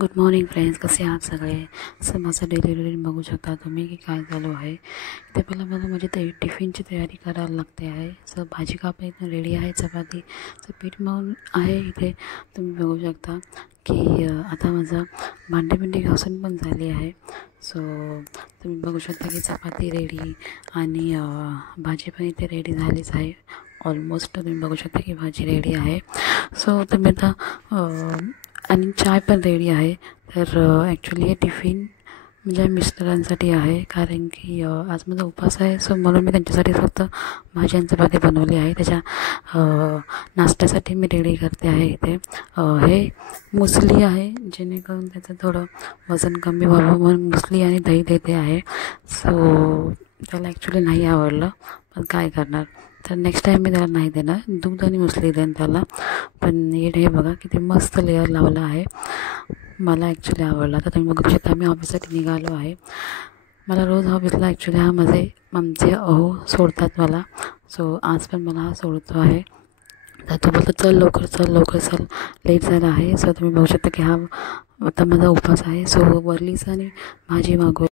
Good morning friends, कसे आहात सगळे. असं माझं डेली रुटीन बघू शकता तुम्ही की काय चालू आहे. इथे पहिलं मला माझी टिफिनची तयारी करायला लागते आहे. असं भाजी कापणी इथं रेडी आहे, चपातीचं पीठ मळून आहे. इथे तुम्ही बघू शकता की आता माझं भांडी घासून पण झाली आहे. सो तुम्ही बघू शकता की चपाती रेडी आणि भाजी पण इथे रेडी झालीच आहे. ऑलमोस्ट तुम्ही बघू शकता की भाजी रेडी आहे. सो तुम्ही आता आणि चाय पण रेडी आहे. तर ॲक्च्युली हे टिफिन म्हणजे मिस्टरांसाठी आहे, कारण की आज माझा उपवास आहे. सो म्हणून मी त्यांच्यासाठी फक्त भाजी आणि चपाती बनवली आहे. त्याच्या नाश्त्यासाठी मी रेडी करते आहे. इथे हे मुसली आहे, जेणेकरून त्याचं थोडं वजन कमी व्हावं म्हणून मुसली आणि दही देते आहे. सो त्याला ॲक्च्युली नाही आवडलं, पण काय करणार. तर नेक्स्ट टाईम मी त्याला नाही देणार, दूध आणि मुसली देईन त्याला. पण हे बघा किती मस्त लेअर लावला आहे, मला ॲक्च्युली आवडला. तर तुम्ही बघू शकता मी ऑफिससाठी निघालो आहे. मला रोज ऑफिसला ॲक्च्युली आमचे अहो सोडतात मला. सो आज पण मला हा सोडतो आहे. तर तो बोलतो चल लवकर चल, लेट झाला आहे. सो तुम्ही बघू शकता की हा आता माझा उपवास आहे. सो वरलीच आणि भाजी मागवली.